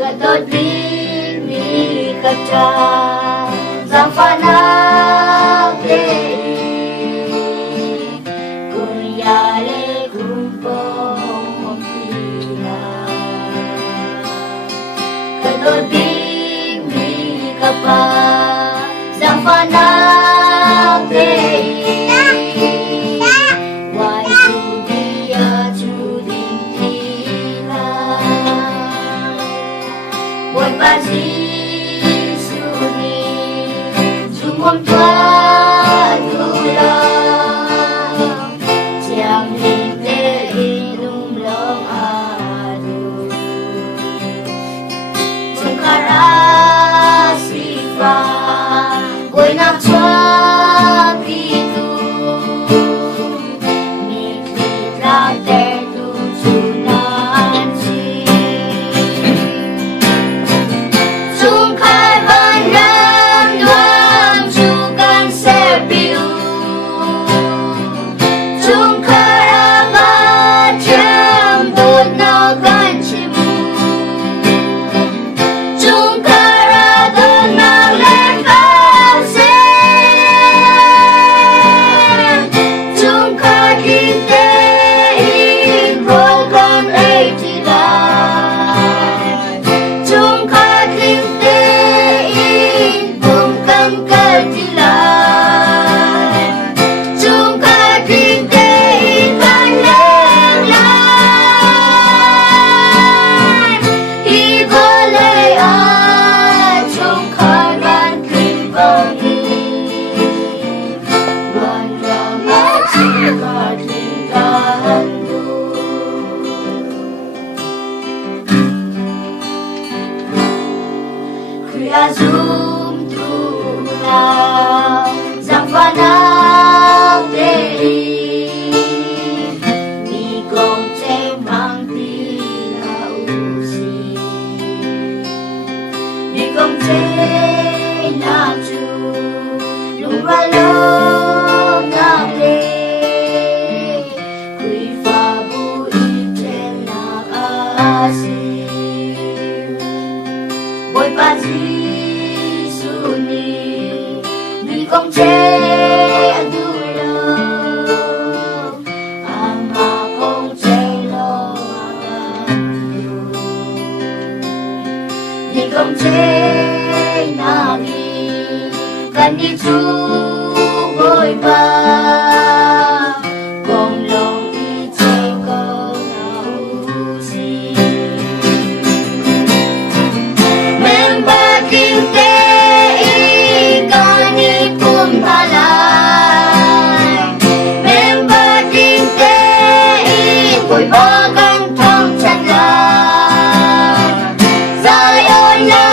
Kadodin mi kata Zamfana Dei Kunyale kumpong pila Kadodin mi kapa Zamfana Dei Why to be a chuding pila Boy pasti suni Sumom tua tulang Siang hinte inum long adu Sengkara sifa Boy nak cuak itu Miklit lang tertujunan si Sungkai bandang duang sukan serpiu Sungkai abad jemput nagan cimu Sungkai raga nang lepas Sungkai kita involkan etilan Sungkai kita involkan ketilan Sungkai kita ikan lelai Ibalai an sungkai ban kribangi Ban ramat sungkai tinggal Kuya zoom tulang Zamfana Dei Mi kong mang pila usi Mi kong na chu Lumbalong na de Kui fa bu iten na asin Boy pasti suni Di kong adulo Ama kong lo Di kong nagi Kan di chu boy pa Kong long ite ko na usi Member kinte ikani puntalay Member kinte iko'y bagang tong tiyanlan Zayon lang